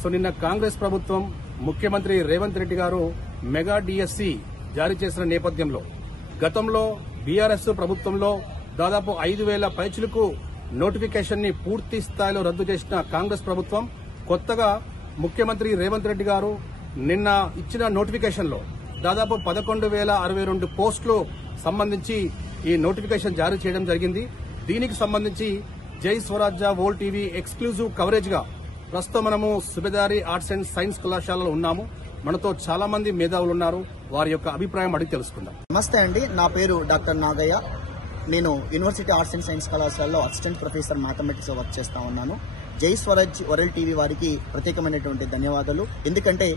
So నిన్న కాంగ్రెస్ ప్రభుత్వం ముఖ్యమంత్రి రేవంత్ రెడ్డి గారు మెగా డిఎస్సి జారీ చేసిన నేపథ్యంలో గతంలో బీఆర్ఎస్ ప్రభుత్వంలో దాదాపు 5,000 పైచిలకు నోటిఫికేషన్ ని పూర్తి స్థాయిలో రద్దు చేసిన కాంగ్రెస్ ప్రభుత్వం కొత్తగా ముఖ్యమంత్రి రేవంత్ రెడ్డి గారు నిన్న ఇచ్చిన నోటిఫికేషన్ లో దాదాపు 11,062 పోస్టులు సంబంధించి ఈ నోటిఫికేషన్ జారీ చేయడం జరిగింది. దీనికి సంబంధించి జై స్వరాజ్య వరల్డ్ టీవీ ఎక్స్క్లూజివ్ కవరేజ్ గా ప్రస్తుతం మనము సుబేదారి ఆర్ట్స్ అండ్ సైన్స్ కళాశాలలో ఉన్నాము. మనతో చాలా మంది మేధావులు ఉన్నారు. వారి యొక్క అభిప్రాయం అడిగి తెలుసుకుందాం. నమస్తే అండి, నా పేరు డాక్టర్ నాగయ్య. నేను యూనివర్సిటీ ఆర్ట్స్ అండ్ సైన్స్ కళాశాలలో అసిస్టెంట్ ప్రొఫెసర్ మ్యాథమెటిక్స్ వర్క్ చేస్తా ఉన్నాను. జై స్వరాజ్ వరల్డ్ టీవీ వారికి ప్రత్యేకమైనటువంటి ధన్యవాదాలు. ఎందుకంటే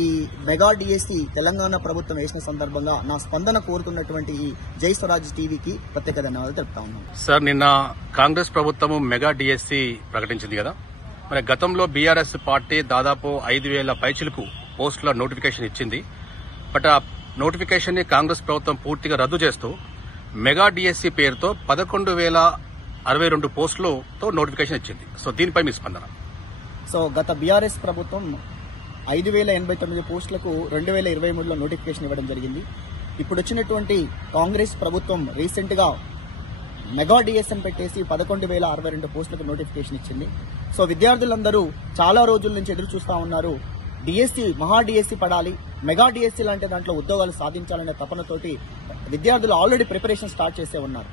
ఈ మెగా డిఎస్సి తెలంగాణ ప్రభుత్వం వేసిన సందర్భంగా నా స్పందన కోరుతున్నటువంటి ఈ జై స్వరాజ్ టీవీకి ప్రత్యేక ధన్యవాదాలు తెలుపుతా ఉన్నాను. సార్, నిన్న కాంగ్రెస్ ప్రభుత్వం మెగా డిఎస్సి ప్రకటించింది కదా, మరి గతంలో బీఆర్ఎస్ పార్టీ దాదాపు 5,000 పైచిలకు పోస్టుల నోటిఫికేషన్ ఇచ్చింది. బట్ ఆ నోటిఫికేషన్ ని కాంగ్రెస్ ప్రభుత్వం పూర్తిగా రద్దు చేస్తూ మెగా డిఎస్సి పేరుతో 11,062 పోస్టులతో నోటిఫికేషన్ ఇచ్చింది. సో దీనిపై మీ స్పందన? సో గత బీఆర్ఎస్ ప్రభుత్వం 5,089 పోస్టులకు 2023లో నోటిఫికేషన్ ఇవ్వడం జరిగింది. ఇప్పుడు వచ్చినటువంటి కాంగ్రెస్ ప్రభుత్వం రీసెంట్ గా మెగా డిఎస్ఎం పెట్టేసి 11,062 పోస్టులకు నోటిఫికేషన్ ఇచ్చింది. సో విద్యార్థులందరూ చాలా రోజుల నుంచి ఎదురు చూస్తా ఉన్నారు. డిఎస్సి మహా డిఎస్సి పడాలి, మెగా డిఎస్సి లాంటి దాంట్లో ఉద్యోగాలు సాధించాలనే తపనతోటి విద్యార్థులు ఆల్రెడీ ప్రిపరేషన్ స్టార్ట్ చేసే ఉన్నారు.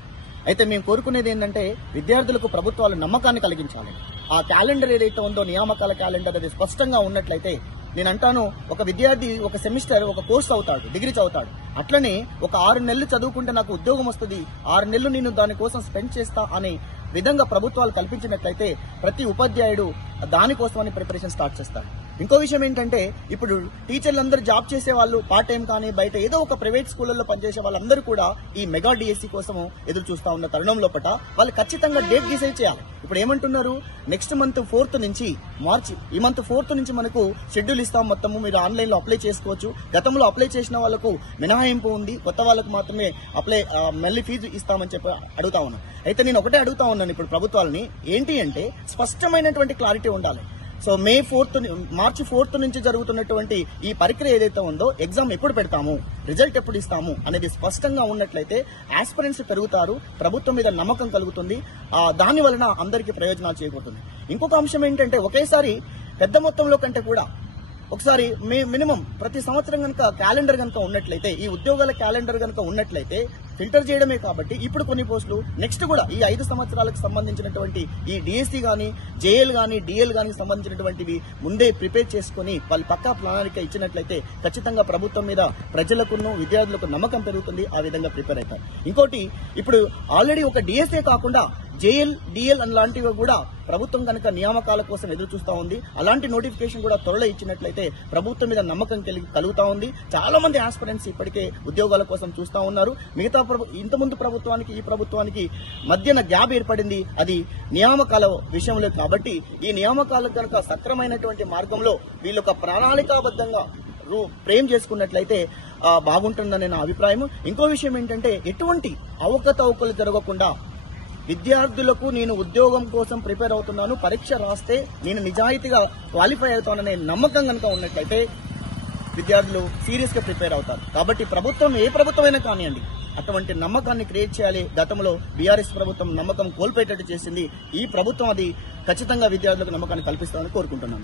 అయితే మేము కోరుకునేది ఏంటంటే విద్యార్థులకు ప్రభుత్వాలు నమ్మకాన్ని కలిగించాలి. ఆ క్యాలెండర్ ఏదైతే ఉందో నియామకాల క్యాలెండర్ అది స్పష్టంగా ఉన్నట్లయితే నేను అంటాను, ఒక విద్యార్థి ఒక సెమిస్టర్ ఒక కోర్స్ అవుతాడు, డిగ్రీ చదువుతాడు. అట్లనే ఒక 6 నెలలు చదువుకుంటే నాకు ఉద్యోగం వస్తుంది, 6 నెలలు నేను దానికోసం స్పెండ్ చేస్తా అనే విధంగా ప్రభుత్వాలు కల్పించినట్లయితే ప్రతి ఉపాధ్యాయుడు దానికోసమని ప్రిపరేషన్ స్టార్ట్ చేస్తారు. ఇంకో విషయం ఏంటంటే ఇప్పుడు టీచర్లందరూ జాబ్ చేసే వాళ్ళు పార్ట్ టైం కానీ బయట ఏదో ఒక ప్రైవేట్ స్కూళ్లలో పనిచేసే వాళ్ళందరూ కూడా ఈ మెగా డిఎస్సి కోసం ఎదురు చూస్తా ఉన్న తరుణం లోపల వాళ్ళు ఖచ్చితంగా డేట్ డిసైడ్ చేయాలి. ఇప్పుడు ఏమంటున్నారు, నెక్స్ట్ మంత్ 4th నుంచి మార్చి ఈ మంత్ 4th నుంచి మనకు షెడ్యూల్ ఇస్తాం, మొత్తము మీరు ఆన్లైన్ లో అప్లై చేసుకోవచ్చు. గతంలో అప్లై చేసిన వాళ్ళకు మినహాయింపు ఉంది, కొత్త వాళ్ళకు మాత్రమే అప్లై మళ్ళీ ఫీజు ఇస్తామని చెప్పి అడుగుతా ఉన్నాను. అయితే నేను ఒకటే అడుగుతా ఉన్నాను ఇప్పుడు ప్రభుత్వాలని, ఏంటి అంటే స్పష్టమైనటువంటి క్లారిటీ ఉండాలి. సో మార్చి 4th నుంచి జరుగుతున్నటువంటి ఈ ప్రక్రియ ఏదైతే ఉందో ఎగ్జామ్ ఎప్పుడు పెడతాము, రిజల్ట్ ఎప్పుడు ఇస్తాము అనేది స్పష్టంగా ఉన్నట్లయితే ఆస్పిరెంట్స్ పెరుగుతారు, ప్రభుత్వం మీద నమ్మకం కలుగుతుంది, దాని వలన అందరికీ ప్రయోజనాలు చేకూరుతుంది. ఇంకొక అంశం ఏంటంటే ఒకేసారి పెద్ద మొత్తంలో కంటే కూడా ఒకసారి మినిమం ప్రతి సంవత్సరం కనుక క్యాలెండర్ కనుక ఉన్నట్లయితే, ఈ ఉద్యోగాల క్యాలెండర్ కనుక ఉన్నట్లయితే ఫిల్టర్ చేయడమే కాబట్టి ఇప్పుడు కొన్ని పోస్టులు నెక్స్ట్ కూడా ఈ 5 సంవత్సరాలకు సంబంధించినటువంటి ఈ డిఎస్సి గానీ జేఎల్ గానీ డిఎల్ గానీ సంబంధించినటువంటివి ముందే ప్రిపేర్ చేసుకుని వాళ్ళు పక్కా ప్రణాళిక ఇచ్చినట్లయితే ఖచ్చితంగా ప్రభుత్వం మీద ప్రజలకును విద్యార్థులకు నమ్మకం పెరుగుతుంది. ఆ విధంగా ప్రిపేర్ అవుతారు. ఇంకోటి, ఇప్పుడు ఆల్రెడీ ఒక డిఎస్ఏ కాకుండా జేఎల్ డిఎల్ లాంటివి కూడా ప్రభుత్వం కనుక నియామకాల కోసం ఎదురు చూస్తా ఉంది. అలాంటి నోటిఫికేషన్ కూడా త్వరలో ఇచ్చినట్లయితే ప్రభుత్వం మీద నమ్మకం కలుగుతా ఉంది. చాలా మంది ఆస్పిరెంట్స్ ఇప్పటికే ఉద్యోగాల కోసం చూస్తా ఉన్నారు. మిగతా ఇంతకుముందు ప్రభుత్వానికి ఈ ప్రభుత్వానికి మధ్యన గ్యాప్ ఏర్పడింది, అది నియామకాల విషయంలో. కాబట్టి ఈ నియామకాలకు కనుక సక్రమైనటువంటి మార్గంలో వీళ్ళు ఒక ప్రణాళికాబద్ధంగా ఫ్రేమ్ చేసుకున్నట్లయితే బాగుంటుందని నా అభిప్రాయం. ఇంకో విషయం ఏంటంటే ఎటువంటి అవకతవకలు జరగకుండా విద్యార్థులకు నేను ఉద్యోగం కోసం ప్రిపేర్ అవుతున్నాను, పరీక్ష రాస్తే నేను నిజాయితీగా క్వాలిఫై అవుతాననే నమ్మకం కనుక ఉన్నట్లయితే విద్యార్థులు సీరియస్ గా ప్రిపేర్ అవుతారు. కాబట్టి ప్రభుత్వం ఏ ప్రభుత్వమైనా కానివ్వండి అటువంటి నమ్మకాన్ని క్రియేట్ చేయాలి. గతంలో బీఆర్ఎస్ ప్రభుత్వం నమ్మకం కోల్పోయేటట్టు చేసింది. ఈ ప్రభుత్వం అది ఖచ్చితంగా విద్యార్థులకు నమ్మకాన్ని కల్పిస్తామని కోరుకుంటున్నాను.